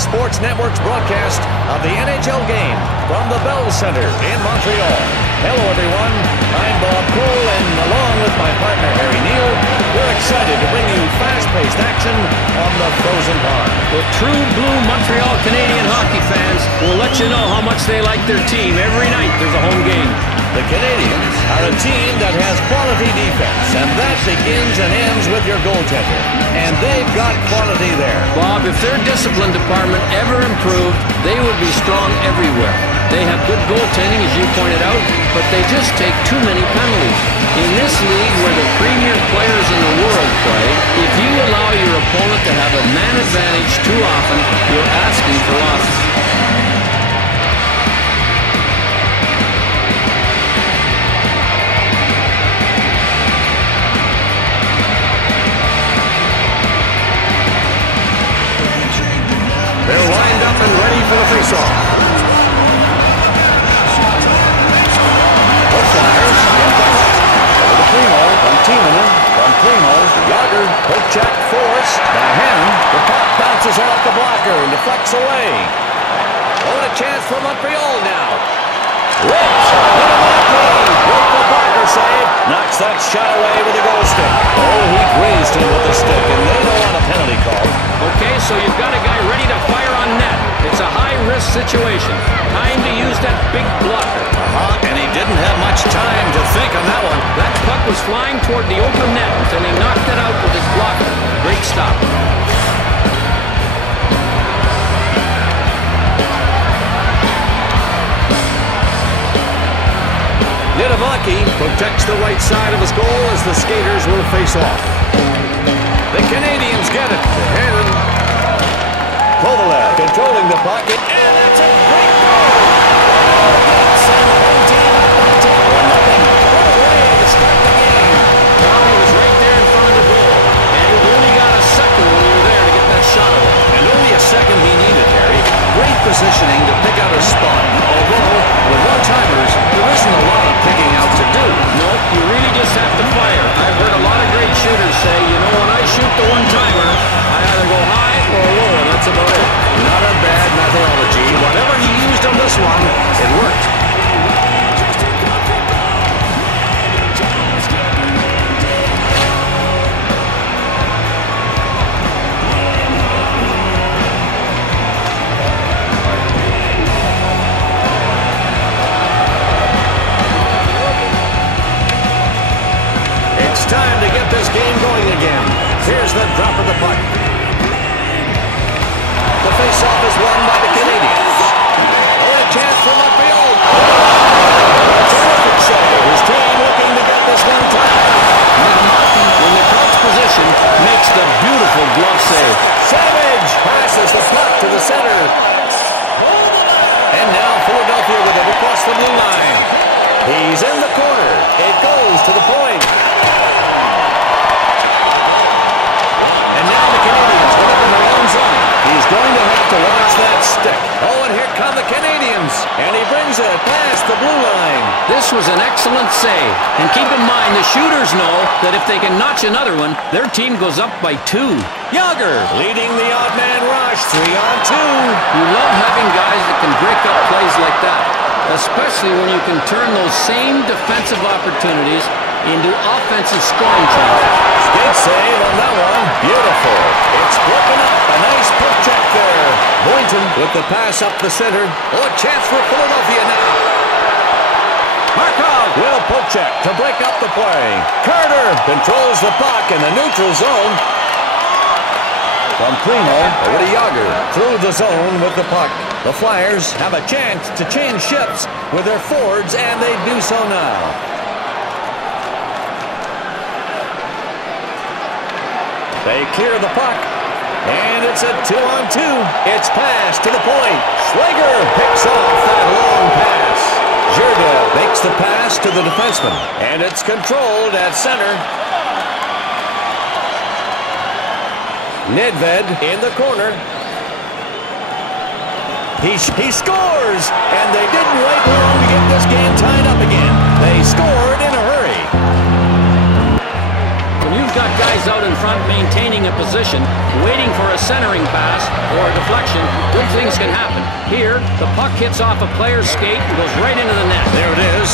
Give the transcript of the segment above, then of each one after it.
Sports Network's broadcast of the NHL game from the Bell Center in Montreal. Hello, everyone. I'm Bob Cole, and along with my partner, Harry Neal, we're excited to bring you fast-paced action on the frozen pond. The true blue Montreal Canadian hockey fans will let you know how much they like their team every night there's a home game. The Canadiens are a team that has quality defense, and that begins and ends with your goaltender. And they've got quality there. Bob, if their discipline department ever improved, they would be strong everywhere. They have good goaltending, as you pointed out, but they just take too many penalties. In this league where the premier players in the world play, if you allow your opponent to have a man advantage too often, you're asking for losses. They're lined up and ready for the faceoff. The Flyers get the puck. Over to Primo, from Timonen, from Primo, Yager, poke check, force, by him. The puck bounces off the blocker and deflects away. Oh, a chance for Montreal now. Rips, broke the blocker save, knocks that shot away with a goal stick. Oh, he grazed him with the stick, and they don't want a penalty call. Okay, so you've got a guy ready to fire on net. It's a high-risk situation. Time to use that big blocker. And he didn't have much time to think on that one. That puck was flying toward the open net, and he knocked it out with his blocker. Great stop. Niederbach protects the right side of his goal as the skaters will face off. The Canadiens get it. Hannon. Kovalev controlling the pocket. And that's a great goal. Send the home team up on top 1-0. What a way to start the game. Well, he was right there in front of the goal. And you only got a second when you were there to get that shot away. And only a second he needed, Harry. Great positioning to pick out a spot. Although, with one-timers, there isn't a lot of picking out to do. Nope, you really just have to fire. I've heard a lot of great shooters say, you know, when I shoot the one-timer, I either go high or low, and that's about it. Not a bad methodology. Whatever he used on this one, it worked. It's time to get this game going again. Here's the drop of the puck. The face-off is won by the Canadiens. Oh, a chance for Montreal. Terrific save. His team looking to get this one tied. In the crouch position, makes the beautiful glove save. Savage passes the puck to the center. And now Philadelphia with it across the blue line. He's in the corner. It goes to the point. And now the Canadiens get up in their own zone. He's going to have to watch that stick. Oh, and here come the Canadiens. And he brings it past the blue line. This was an excellent save. And keep in mind, the shooters know that if they can notch another one, their team goes up by 2. Yager leading the odd man rush. 3-on-2. You love having guys that can break up plays like that, especially when you can turn those same defensive opportunities into offensive scoring chances. Skate save on that one. Beautiful. It's broken up. A nice poke check there. Boynton with the pass up the center. Oh, a chance for Philadelphia now. Markov with a poke check to break up the play. Carter controls the puck in the neutral zone. From Primo over to Yager. Through the zone with the puck. The Flyers have a chance to change shifts with their forwards, and they do so now. They clear the puck, and it's a 2-on-2. It's passed to the point. Schlager picks off that long pass. Jirda makes the pass to the defenseman, and it's controlled at center. Nedved in the corner. He scores, and they didn't wait long to get this game tied up again. They scored in a hurry. When you you've got guys out in front maintaining a position, waiting for a centering pass or a deflection, good things can happen. Here, the puck hits off a player's skate and goes right into the net. There it is.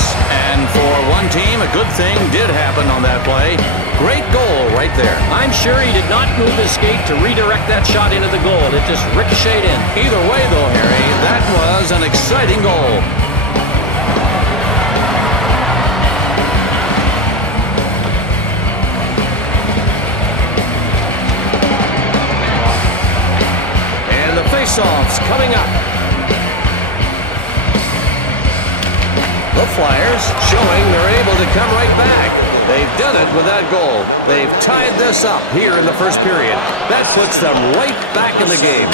And for one team, a good thing did happen on that play. Great goal right there. I'm sure he did not move his skate to redirect that shot into the goal. It just ricocheted in. Either way, though, Harry, that was an exciting goal. And the face-off's coming up. The Flyers showing they're able to come right back. They've done it with that goal. They've tied this up here in the first period. That puts them right back in the game.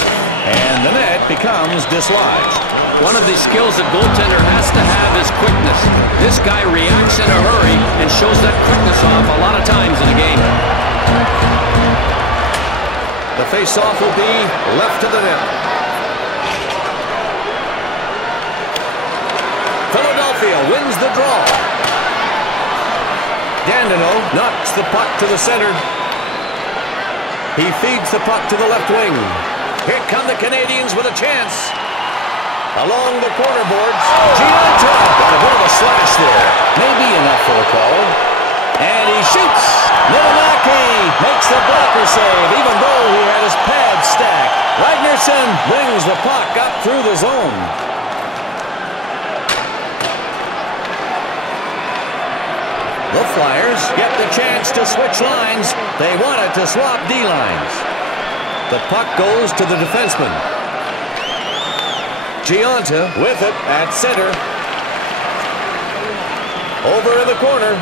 And the net becomes dislodged. One of the skills a goaltender has to have is quickness. This guy reacts in a hurry and shows that quickness off a lot of times in a game. The face-off will be left to the net. Philadelphia wins the draw. Dandino knocks the puck to the center. He feeds the puck to the left wing. Here come the Canadiens with a chance. Along the corner boards, Gianta got a bit of a slash there. Maybe enough for a call. And he shoots. Nilinaki makes the blocker save, even though he had his pad stacked. Ragnarsson brings the puck up through the zone. The Flyers get the chance to switch lines. They wanted to swap D-lines. The puck goes to the defenseman. Gianta with it at center. Over in the corner.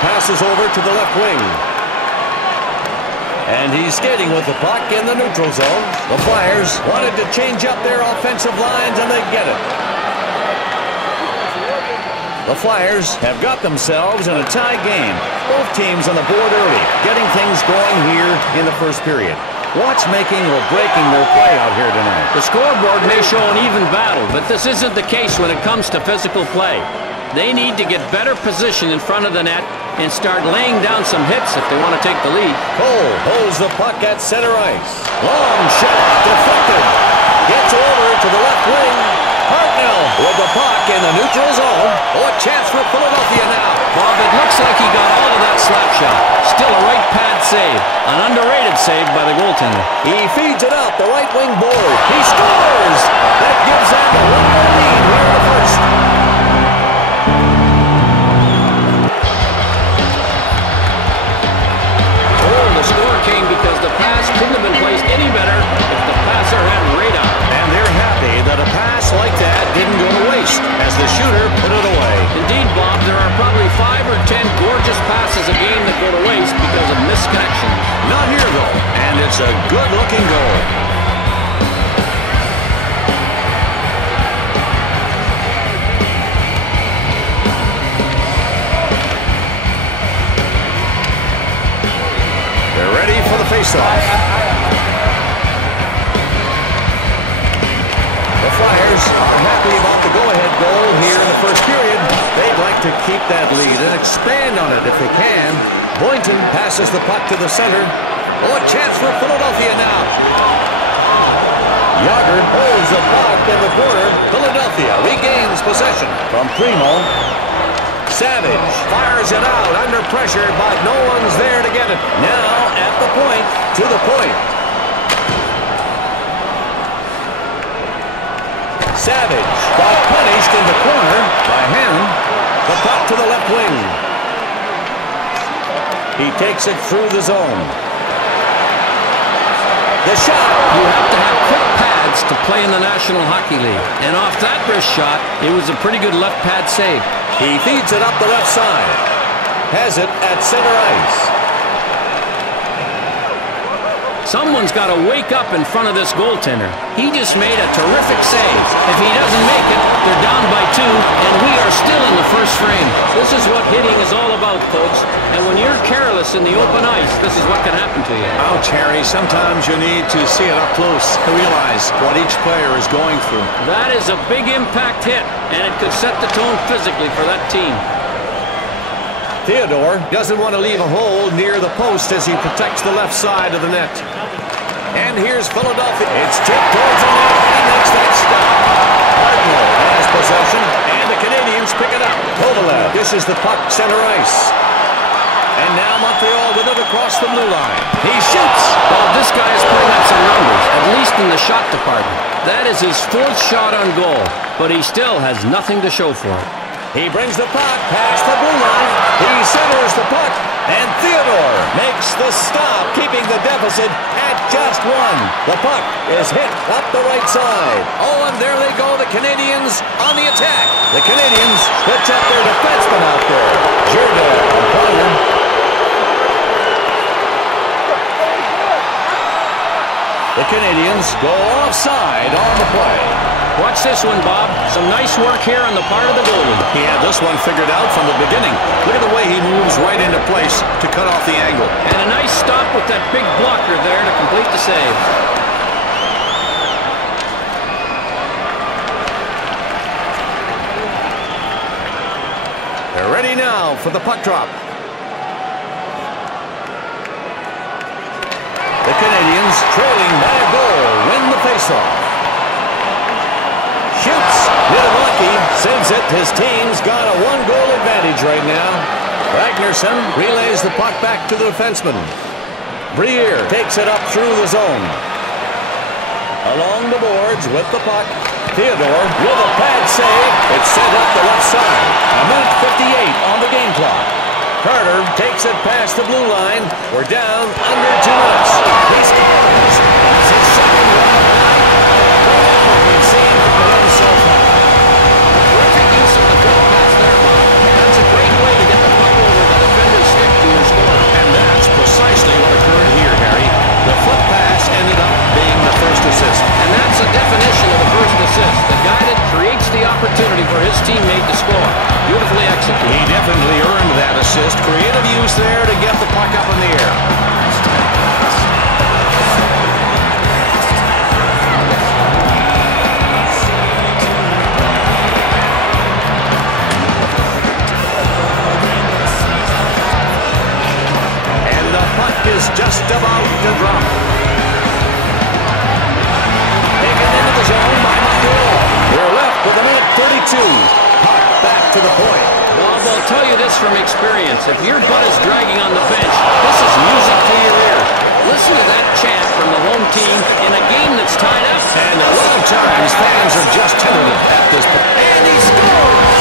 Passes over to the left wing. And he's skating with the puck in the neutral zone. The Flyers wanted to change up their offensive lines, and they get it. The Flyers have got themselves in a tie game. Both teams on the board early, getting things going here in the first period. What's making or breaking their play out here tonight? The scoreboard may show an even battle, but this isn't the case when it comes to physical play. They need to get better position in front of the net and start laying down some hits if they want to take the lead. Cole holds the puck at center ice. Long shot, deflected. Gets over to the left wing. Hartnell with the puck in the neutral zone. Oh, a chance for Philadelphia now. Bob, it looks like he got all of that slap shot. Still a right pad save. An underrated save by the goaltender. He feeds it out the right wing board. He scores! That gives them a 1-0 lead here in the first. The score came because the pass couldn't have been placed any better if the passer had radar. And they're happy that a pass like that didn't go to waste as the shooter put it away. Indeed, Bob, there are probably 5 or 10 gorgeous passes a game that go to waste because of misconnections. Not here, though, and it's a good-looking goal. They're ready for the face-off. The Flyers are happy about the go-ahead goal here in the first period. They'd like to keep that lead and expand on it if they can. Boynton passes the puck to the center. Oh, a chance for Philadelphia now. Yager holds the puck in the corner. Philadelphia regains possession from Primo. Savage fires it out under pressure, but no one's there to get it. Now at the point, to the point. Savage got punished in the corner by Hannon. The puck to the left wing. He takes it through the zone. The shot. You have to have quick pads to play in the National Hockey League. And off that wrist shot, it was a pretty good left pad save. He feeds it up the left side. Has it at center ice. Someone's got to wake up in front of this goaltender. He just made a terrific save. If he doesn't make it, they're down by 2, and we are still in the first frame. This is what hitting is all about, folks. And when you're careless in the open ice, this is what can happen to you. Ouch, Harry. Sometimes you need to see it up close to realize what each player is going through. That is a big impact hit, and it could set the tone physically for that team. Theodore doesn't want to leave a hole near the post as he protects the left side of the net. And here's Philadelphia. It's tipped towards the net. He makes that stop. Cardinal has possession, and the Canadiens pick it up. Kovalev dishes the puck center ice. And now Montreal with it across the blue line. He shoots. Well, this guy is putting up some numbers, at least in the shot department. That is his 4th shot on goal, but he still has nothing to show for it. He brings the puck past the blue line. He centers the puck, and Theodore makes the stop, keeping the deficit at just 1. The puck is hit up the right side. Oh, and there they go, the Canadiens on the attack. The Canadiens switch up their defenseman out there. Giroux and Potter. The Canadiens go offside on the play. Watch this one, Bob. Some nice work here on the part of the goalie. He had this one figured out from the beginning. Look at the way he moves right into place to cut off the angle. And a nice stop with that big blocker there to complete the save. They're ready now for the puck drop. The Canadiens, trailing by a goal, win the faceoff. Shoots. Milwaukee sends it. His team's got a 1-goal advantage right now. Ragnarsson relays the puck back to the defenseman. Briere takes it up through the zone. Along the boards with the puck. Theodore with a pad save. It's sent up the left side. A minute 58 on the game clock. Carter takes it past the blue line. We're down under 2 minutes. He scores. That's his second run of the night. We've seen from him so far. Terrific use of the field pass there, Bob. That's a great way to get the puck over the defender's stick to your scorer. And that's precisely what occurred here, Harry. The foot pass ended up being the first assist. And that's a definition of the first assist. The guy that creates the opportunity for his teammate to score. Beautifully executed. He definitely earned that assist. Creative use there to get the puck up in the air. And the puck is just about to drop. Taken into the zone by Montreal. We're left with a minute 32. Puck back to the point. Bob, I'll tell you this from experience. If your butt is dragging on the bench, this is music to your ears. Listen to that chant from the home team in a game that's tied up. And a lot of times, fans are just tentative at this point. And he scores!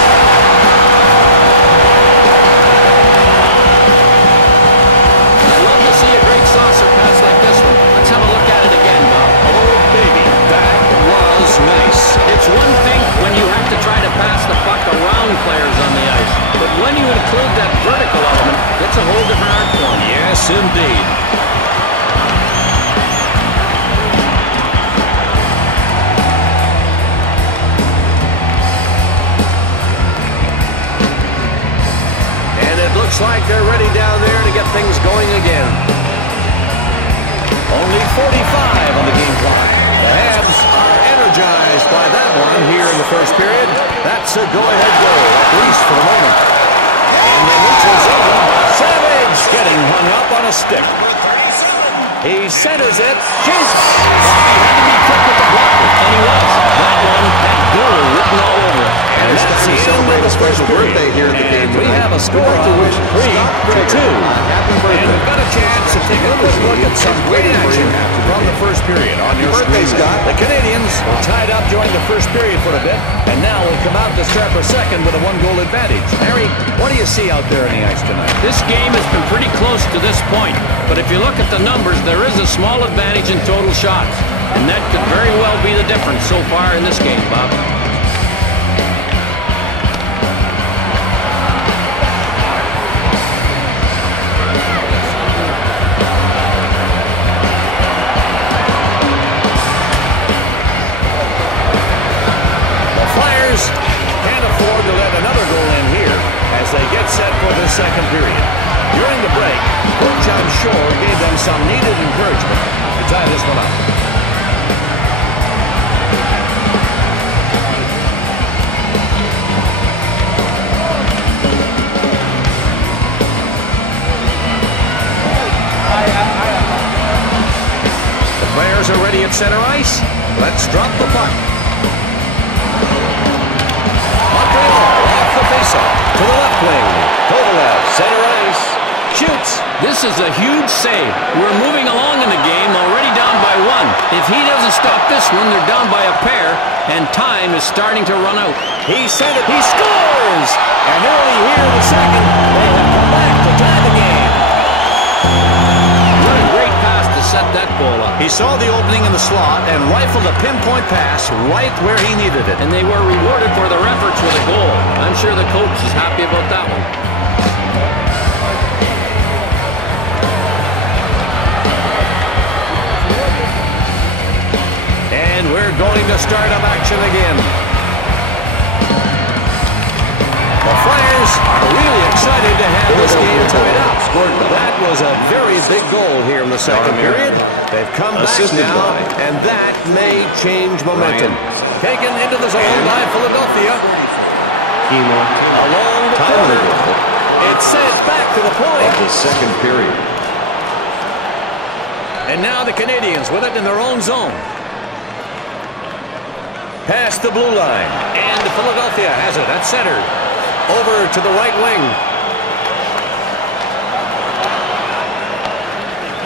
I love to see a great saucer pass like this one. Let's have a look at it again, Bob. Oh, baby, that was nice. It's one thing when you have to try to pass the puck around players on the ice, but when you include that vertical element, it's a whole different art form. Yes, indeed. And it looks like they're ready down there to get things going again. Only 45 on the game clock. The Habs are energized by that one here in the first period. That's a go-ahead goal, at least for the moment. In the neutral zone, Savage getting hung up on a stick. He centers it. Jesus! He had to be quick with the blocker. And he was. That one had goal written all over it. And that's the end of the first birthday here at the game. We have a score of 3-2. And we've got a chance to take a quick look at some great action from the first period on your screen. The Canadiens were tied up during the first period for a bit, and now will come out to start for second with a 1-goal advantage. Harry, what do you see out there on the ice tonight? This game has been pretty close to this point, but if you look at the numbers, there is a small advantage in total shots, and that could very well be the difference so far in this game, Bob. second period. During the break, coach, I'm sure, gave them some needed encouragement to tie this one up. The players are ready at center ice. Let's drop the puck. Off the faceoff to the left wing. Kovalev, center ice, shoots. This is a huge save. We're moving along in the game, already down by one. If he doesn't stop this one, they're down by a pair, and time is starting to run out. He sent it. He scores! And early here in the second, they have come back to tie the game. What a great pass to set that goal up. He saw the opening in the slot and rifled a pinpoint pass right where he needed it. And they were rewarded for their efforts with a goal. I'm sure the coach is happy about that one. And we're going to start up action again. The Flyers are really excited to have this game tied up. That was a very big goal here in the second period. They've come back now, and that may change momentum. Taken into the zone by Philadelphia. Along the corner. It's sent back to the point. The second period. And now the Canadiens with it in their own zone. Past the blue line. And Philadelphia has it at center. Over to the right wing.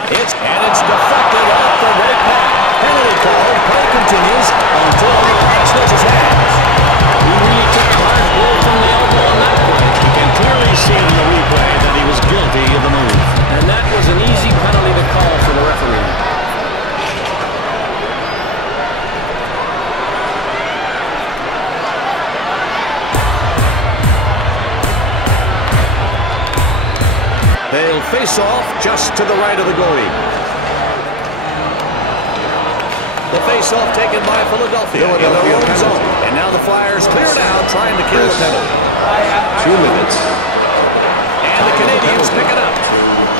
It's deflected off the right back. Penalty call. Play continues until the pass was his hands. He really took a hard blow from the elbow on that play. You can clearly see in the replay that he was guilty of the move. And that was an easy penalty to call for the referee. They'll face off just to the right of the goalie. The face-off taken by Philadelphia in their own zone. And now the Flyers clear it out, trying to kill the penalty. 2 minutes. And the Canadiens pick it up.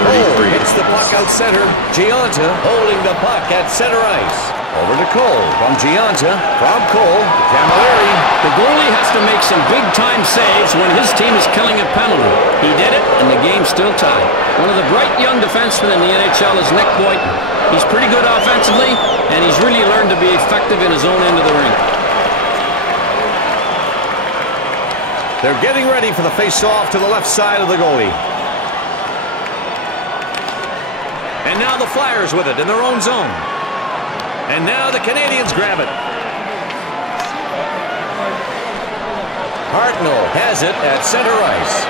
Cole hits the puck out center. Gianta holding the puck at center ice. Over to Cole. From Gianta. From Cole. Camilleri. The goalie has to make some big-time saves when his team is killing a penalty. He did it, and the game's still tied. One of the bright young defensemen in the NHL is Nick Boyton. He's pretty good offensively, and he's really learned to be effective in his own end of the rink. They're getting ready for the face-off to the left side of the goalie. And now the Flyers with it in their own zone. And now the Canadiens grab it. Hartnell has it at center ice.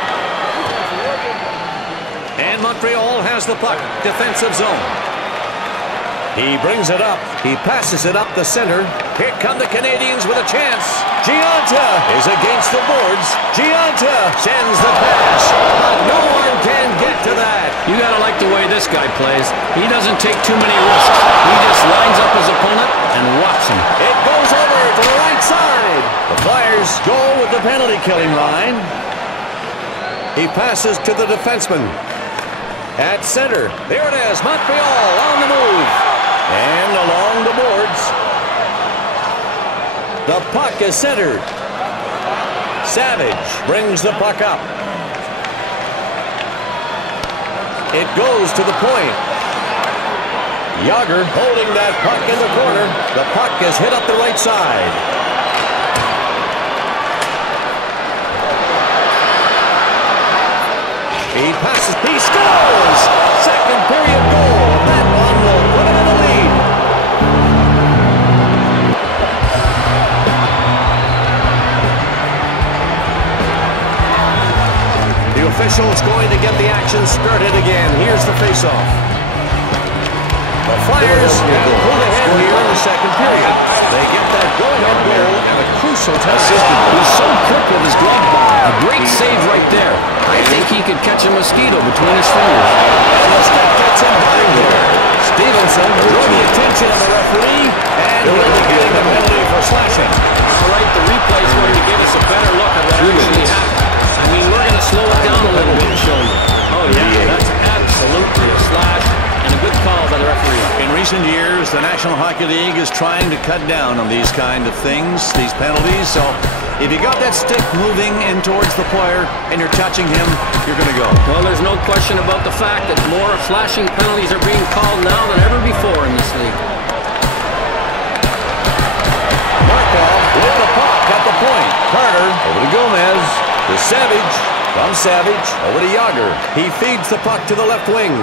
And Montreal has the puck. Defensive zone. He brings it up. He passes it up the center. Here come the Canadiens with a chance. Gianta is against the boards. Gianta sends the pass. But no one can get to that. You gotta like the way this guy plays. He doesn't take too many risks. He just lines up his opponent and whops him. It goes over to the right side. The Flyers go with the penalty-killing line. He passes to the defenseman. At center. There it is. Montreal on the move. And along the boards. The puck is centered. Savage brings the puck up. It goes to the point. Yager holding that puck in the corner. The puck is hit up the right side. He passes. He scores! Second period goal. That one will put him in the lead. The official's going to get the action started again. Here's the faceoff. The Flyers have pulled ahead here in the second period. They get that go-ahead goal at a crucial time. He's so quick with his glove ball. A great save right there. I think he could catch a mosquito between his fingers. And the stick gets him behind here. Stevenson drew the attention of the referee, and he'll be getting a penalty for slashing. All right, the replay is going to give us a better look at what actually happened. I mean, we're going to slow it down a little bit and show recent years, the National Hockey League is trying to cut down on these kind of things, these penalties. So if you got that stick moving in towards the player and you're touching him, you're going to go. Well, there's no question about the fact that more flashing penalties are being called now than ever before in this league. Markov with the puck at the point. Carter over to Gomez. To Savage. From Savage over to Yager. He feeds the puck to the left wing.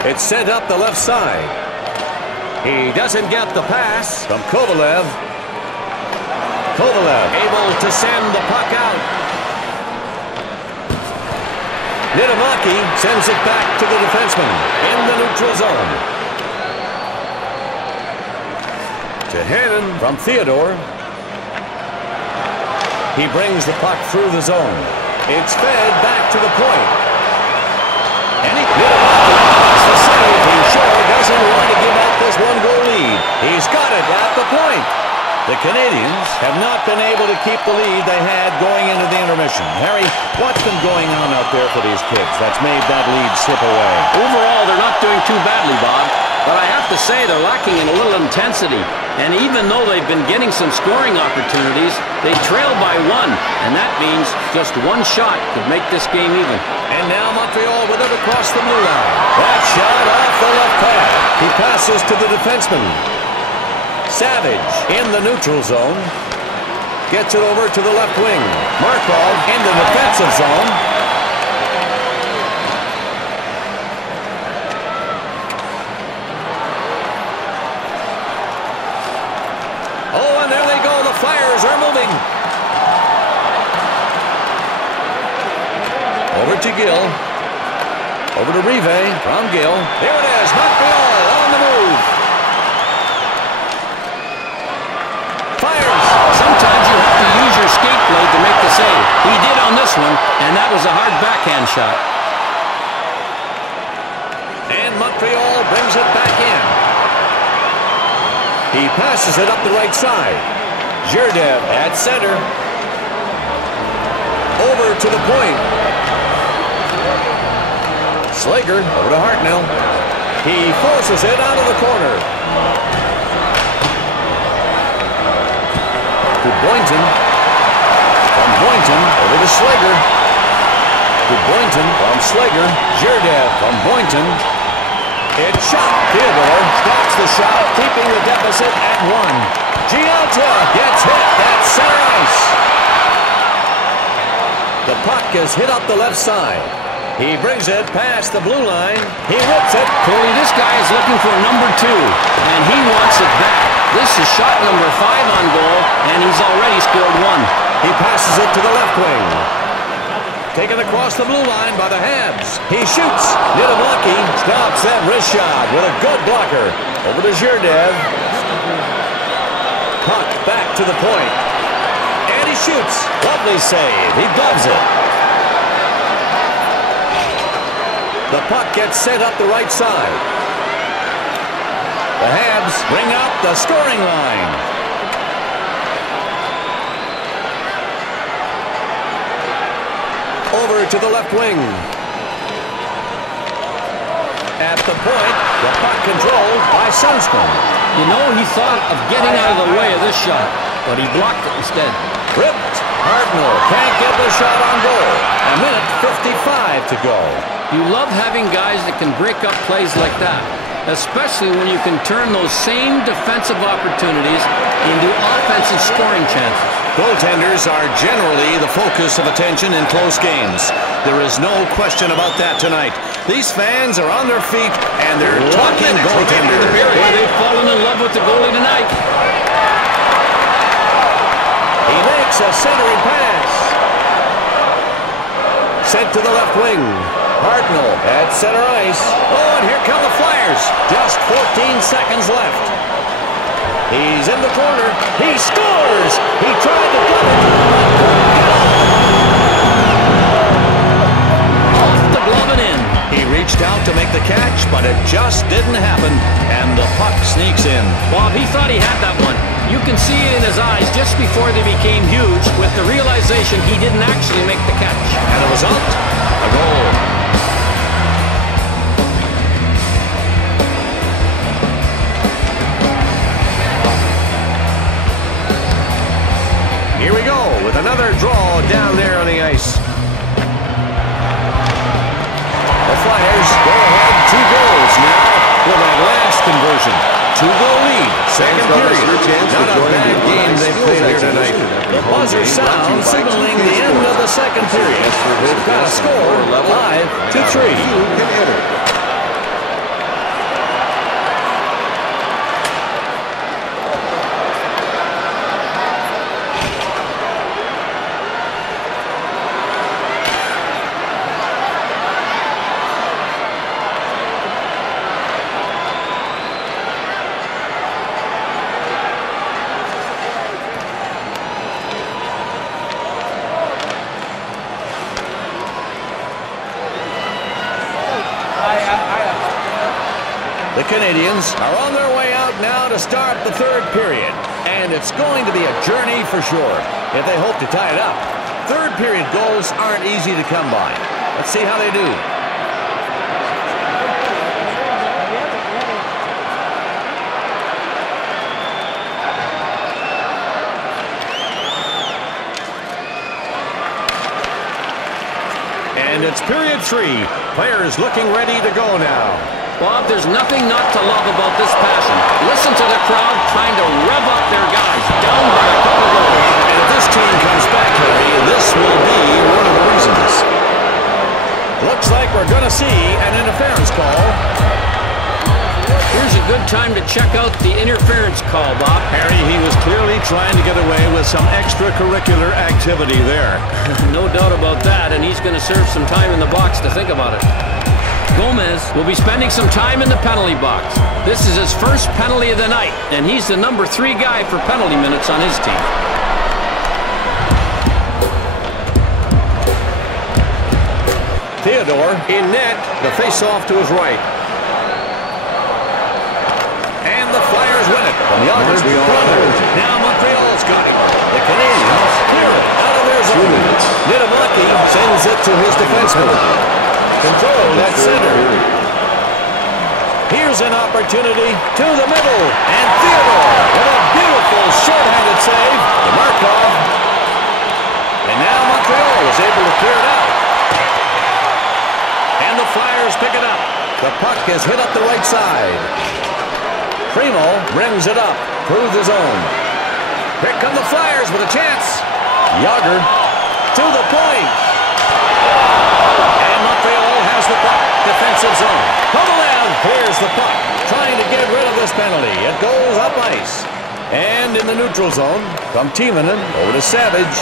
It's sent up the left side. He doesn't get the pass from Kovalev. Kovalev able to send the puck out. Niedermaki sends it back to the defenseman in the neutral zone. To Hannon from Theodore. He brings the puck through the zone. It's fed back to the point. And Niedermaki makes the save. He sure doesn't want to give up this one-goal lead. He's got it at the point. The Canadiens have not been able to keep the lead they had going into the intermission. Harry, what's been going on out there for these kids that's made that lead slip away? Overall, they're not doing too badly, Bob. But I have to say they're lacking in a little intensity. And even though they've been getting some scoring opportunities, they trail by one. And that means just one shot could make this game even. And now Montreal with it across the blue line. That shot off the left pad. He passes to the defenseman. Savage in the neutral zone. Gets it over to the left wing. Markov in the defensive zone. Oh, and there they go. The Flyers are moving. Over to Gill. Over to Rive from Gill. Here it is. Montreal on the move. Fires. Sometimes you have to use your skate blade to make the save. He did on this one, and that was a hard backhand shot. And Montreal brings it back in. He passes it up the right side. Zherdev at center. Over to the point. Slager over to Hartnell. He forces it out of the corner. To Boynton. From Boynton over to Slager. To Boynton from Slager. Zherdev from Boynton. It's shot. Theodore stops the shot, keeping the deficit at one. Gialta gets hit at center ice. The puck is hit up the left side. He brings it past the blue line. He rips it. Cody, this guy is looking for number 2, and he wants it back. This is shot number 5 on goal, and he's already scored 1. He passes it to the left wing. Taken across the blue line by the Habs. He shoots. Niedermaki stops that wrist shot with a good blocker. Over to Zherdev. Puck back to the point. And he shoots. Lovely save. He gloves it. The puck gets sent up the right side. The Habs bring up the scoring line. Over to the left wing. At the point, the puck controlled by Sundstrom. You know, he thought of getting out of the way of this shot, but he blocked it instead. Ripped. Hartnell can't get the shot on goal. A minute 55 to go. You love having guys that can break up plays like that, especially when you can turn those same defensive opportunities into offensive scoring chances. Goaltenders are generally the focus of attention in close games. There is no question about that tonight. These fans are on their feet, and they're talking goaltenders. Boy, they've fallen in love with the goalie tonight. He makes a centering pass. Sent to the left wing. Hartnell at center ice. Oh, and here come the Flyers. Just 14 seconds left. He's in the corner. He scores! He tried to glove it, but couldn't get Off the glove and in. He reached out to make the catch, but it just didn't happen, and the puck sneaks in. Bob, he thought he had that one. You can see it in his eyes just before they became huge with the realization he didn't actually make the catch. And the result, a goal. 2-goal lead. Second period. Not Not a bad game they played here tonight. The buzzer sounds signaling the end of the second period. We've got a score, 5-3. You can enter. The Canadians are on their way out now to start the third period. And it's going to be a journey for sure if they hope to tie it up. Third period goals aren't easy to come by. Let's see how they do. And it's period 3. Players looking ready to go now. Bob, there's nothing not to love about this passion. Listen to the crowd trying to rev up their guys down by a couple of goals. And if this team comes back, Harry, this will be one of the reasons. Looks like we're going to see an interference call. Here's a good time to check out the interference call, Bob. Harry, he was clearly trying to get away with some extracurricular activity there. No doubt about that, and he's going to serve some time in the box to think about it. Gomez will be spending some time in the penalty box. This is his first penalty of the night, and he's the number 3 guy for penalty minutes on his team. Theodore in net, the face-off to his right. And the Flyers win it. From Yager, now Montreal's got it. The Canadiens clear it out of their zone. Nitamaki sends it to his defenseman. Control that center. Here's an opportunity to the middle. And Theodore with a beautiful short-handed save to Markov. And now Montreal is able to clear it out. And the Flyers pick it up. The puck is hit up the right side. Primo brings it up through the zone. Here come the Flyers with a chance. Yager to the point. And Montreal has the puck. Defensive zone. Kovalev clears the puck. Trying to get rid of this penalty. It goes up ice. And in the neutral zone, from Timonen over to Savage.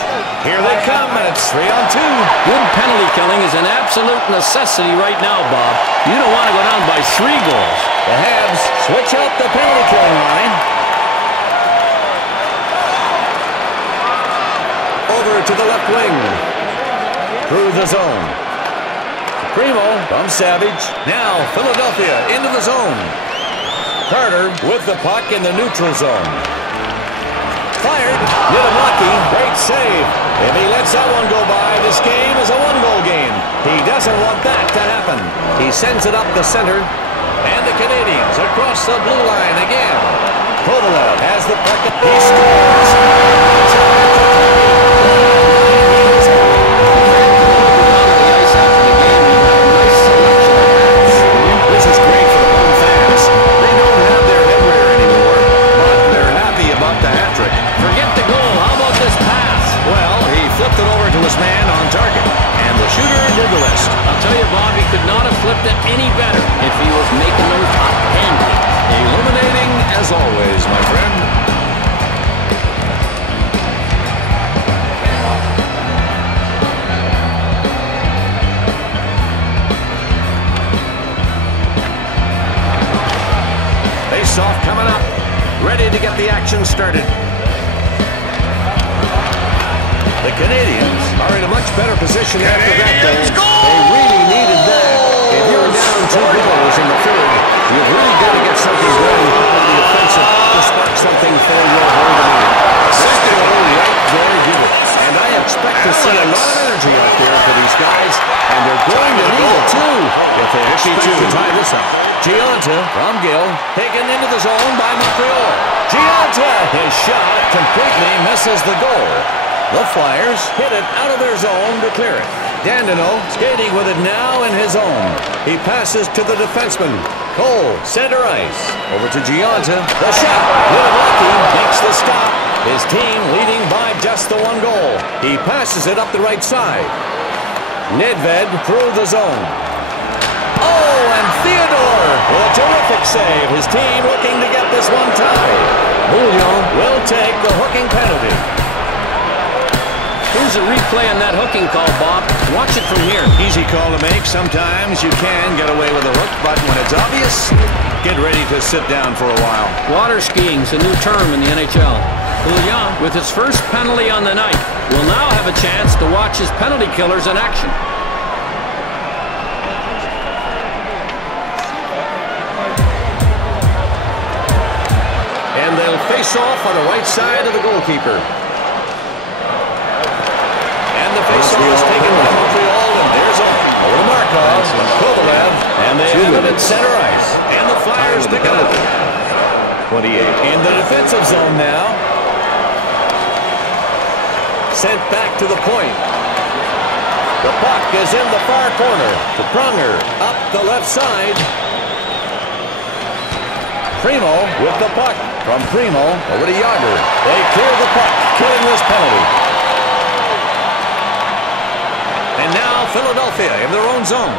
Here they come, and it's 3-on-2. Good penalty killing is an absolute necessity right now, Bob. You don't want to go down by 3 goals. The Habs switch out the penalty killing line. Over to the left wing. Through the zone. Primo from Savage. Now Philadelphia into the zone. Carter with the puck in the neutral zone. Fired. Nitamaki, great save. If he lets that one go by, this game is a 1-goal game. He doesn't want that to happen. He sends it up the center. And the Canadiens across the blue line again. Kovalev has the puck. He scores. This is great for the home fans. They don't have their headwear anymore, but they're happy about the hat trick. Forget the goal. How about this pass? Well, he flipped it over to his man on target. And the shooter did the rest. I'll tell you, Bob, he could not have flipped it any better if he was making those up-handed. Illuminating as always, my friend. Face-off coming up. Ready to get the action started. The Canadiens are in a much better position after that goal. They really needed that. If you're down 2 goals in the third, you've really got to get something going on the offensive to spark something for your whole team. Second goal, right there, give it. And I expect to see a lot of energy out there for these guys, and they're going to need it too if they expect to tie this up. Giunta from Gill, taken into the zone by Montreal. Giunta, his shot completely misses the goal. The Flyers hit it out of their zone to clear it. Dandino skating with it now in his own. He passes to the defenseman. Cole, center ice. Over to Gianta. The shot. Lucky makes the stop. His team leading by just the one goal. He passes it up the right side. Nedved through the zone. Oh, and Theodore with a terrific save. His team looking to get this one tied. Bouillon will take the hooking penalty. Here's a replay on that hooking call, Bob. Watch it from here. Easy call to make. Sometimes you can get away with a hook, but when it's obvious, get ready to sit down for a while. Water skiing's a new term in the NHL. Bouillon, with his first penalty on the night, will now have a chance to watch his penalty killers in action. And they'll face off on the right side of the goalkeeper. And the face-off is taken by Montreal, and there's on. Over to Markov, Kovalev, and they have it at center ice. And the Flyers pick it up. 28. In the defensive zone now. Sent back to the point. The puck is in the far corner. To Pronger, up the left side. Primo with the puck. From Primo over to Yager. They clear the puck, killing this penalty. And now Philadelphia in their own zone.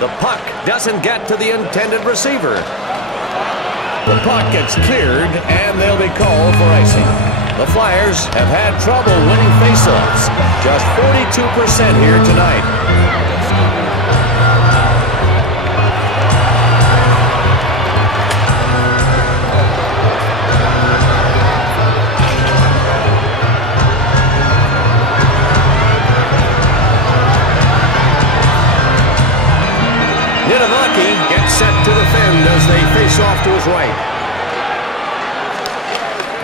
The puck doesn't get to the intended receiver. The puck gets cleared, and they'll be called for icing. The Flyers have had trouble winning faceoffs. Just 42% here tonight. Gets set to defend as they face off to his right.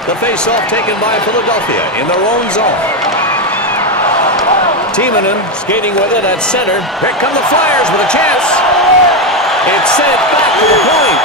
The face-off taken by Philadelphia in their own zone. Timonen skating with it at center. Here come the Flyers with a chance. It's sent back to the point.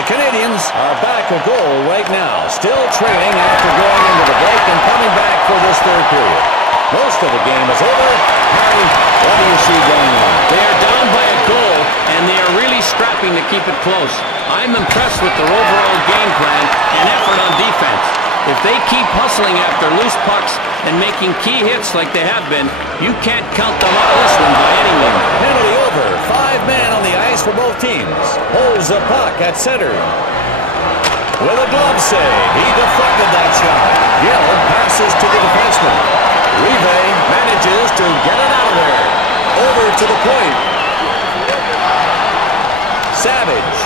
The Canadiens are back a goal right now, still trailing after going into the break and coming back for this third period. Most of the game is over. Harry, what do you see going on? They are down by a goal, and they are really scrapping to keep it close. I'm impressed with their overall game plan and effort on defense. If they keep hustling after loose pucks and making key hits like they have been, you can't count them out of this one by any means. Penalty over. 5 men on the ice for both teams. Holds the puck at center. With a glove save, he deflected that shot. Gill passes to the defenseman. Rive manages to get it out of there. Over to the point. Savage.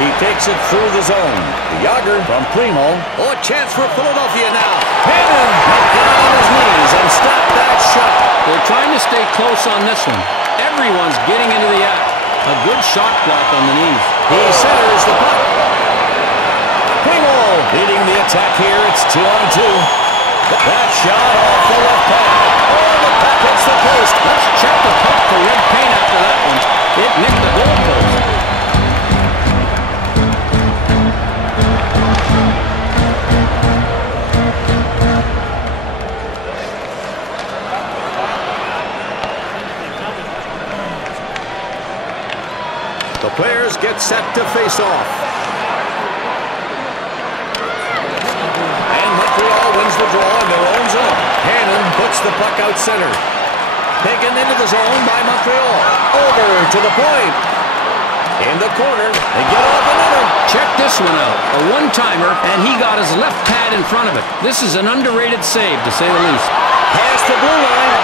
He takes it through the zone. Yager from Primo. Oh, a chance for Philadelphia now. Hannon got on his knees and stopped that shot. They're trying to stay close on this one. Everyone's getting into the act. A good shot block on the knees. He centers the puck. Primo leading the attack here. It's 2-on-2. That shot off the left pad. Oh, the puck hits the post. Let's check the puck for red paint after that one. It nicked the goalpost. The players get set to face off. And Montreal wins the draw in their own zone. Hannon puts the puck out center. Taken into the zone by Montreal. Over to the point. In the corner, they get off another. Check this one out. A one-timer, and he got his left pad in front of it. This is an underrated save, to say the least. Past the blue line.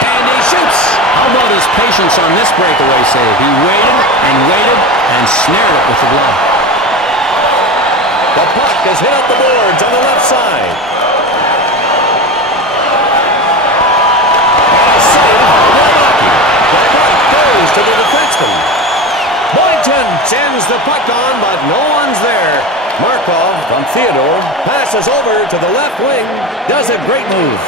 And he shoots. How about his patience on this breakaway save? He waited and snared it with the glove. The puck is hit up the boards on the left side. And a save by Lucky. The puck goes to the defenseman. Boynton sends the puck on, but no one's there. Markov from Theodore passes over to the left wing. Does a great move.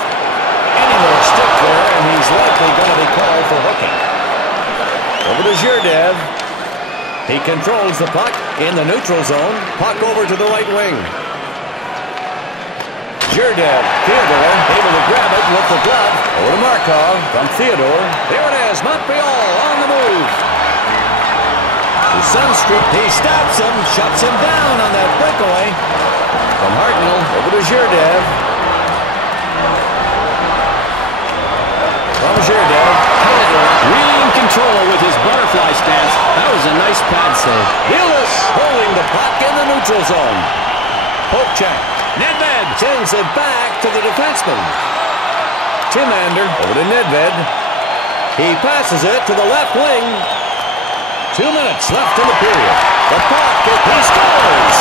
Any more stick there, and he's likely going to be called for hooking. Over to Zherdev. He controls the puck in the neutral zone. Puck over to the right wing. Zherdev, Theodore, able to grab it with the glove. Over to Markov from Theodore. There it is, Montreal on the move. The Sunstreak, he stops him, shuts him down on that breakaway. From Hartnell over to Zherdev. From Zherdev. Really in control with his butterfly stance. That was a nice pad save. Gillis holding the puck in the neutral zone. Poke check. Nedved sends it back to the defenseman. Timander over to Nedved. He passes it to the left wing. 2 minutes left in the period. The puck, he scores!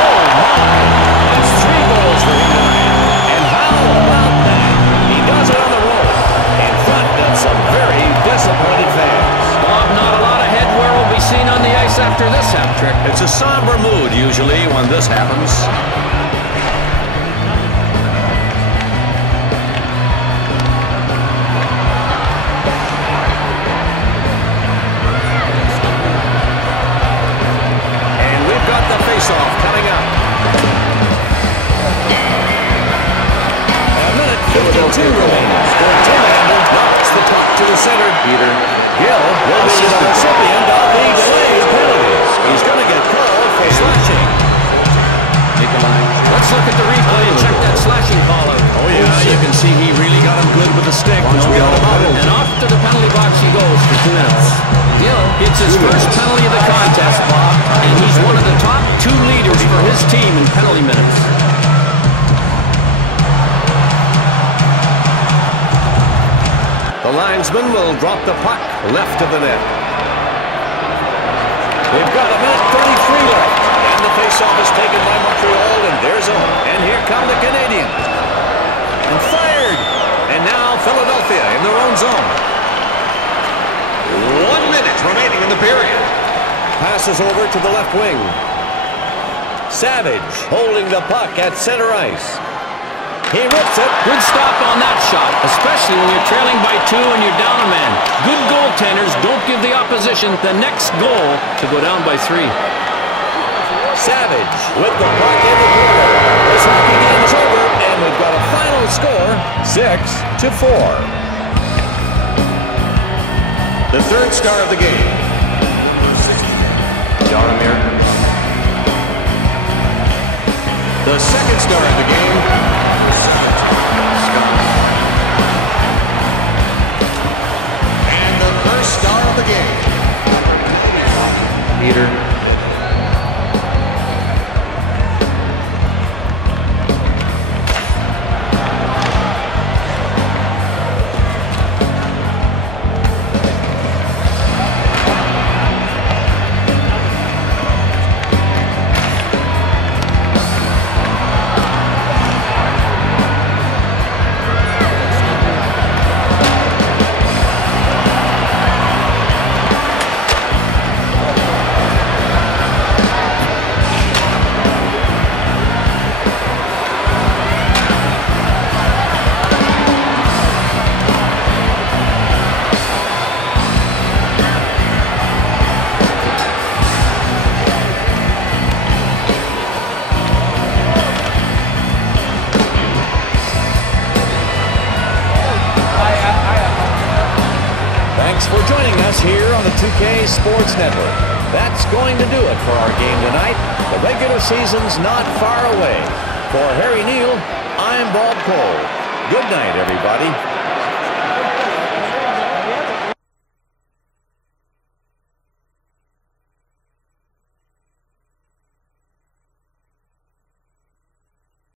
Oh my! It's 3 goals for him tonight. And how about that? He does it on the road in front of some very disappointed fans. Bob, not a lot of headwear will be seen on the ice after this hat trick. It's a somber mood usually when this happens. Face-off coming up. A minute 52 remains. Timander knocks the puck to the center. Peter. Gill will be the recipient of the delayed penalty. He's going to get called for slashing. Let's look at the replay and check that slashing call out. Oh yeah, you can see he really got him good with the stick. No doubt about it. And off to the penalty box he goes for 2 minutes. Gill gets his first penalty of the contest, Bob, and he's one of the top 2 leaders for his team in penalty minutes. The linesman will drop the puck left of the net. We've got a minute 33 left. And the faceoff is taken by Montreal in their zone. And here come the Canadiens. And fired. And now Philadelphia in their own zone. 1 minute remaining in the period. Passes over to the left wing. Savage holding the puck at center ice. He rips it. Good stop on that shot, especially when you're trailing by 2 and you're down a man. Good goaltenders don't give the opposition the next goal to go down by 3. Savage with the puck in the corner. This hockey game is over, and we've got a final score, 6-4. The third star of the game. Jaromir. The second star of the game. Scott. And the first star of the game. Peter. Thanks for joining us here on the 2K Sports Network. That's going to do it for our game tonight. The regular season's not far away. For Harry Neal, I'm Bob Cole. Good night, everybody.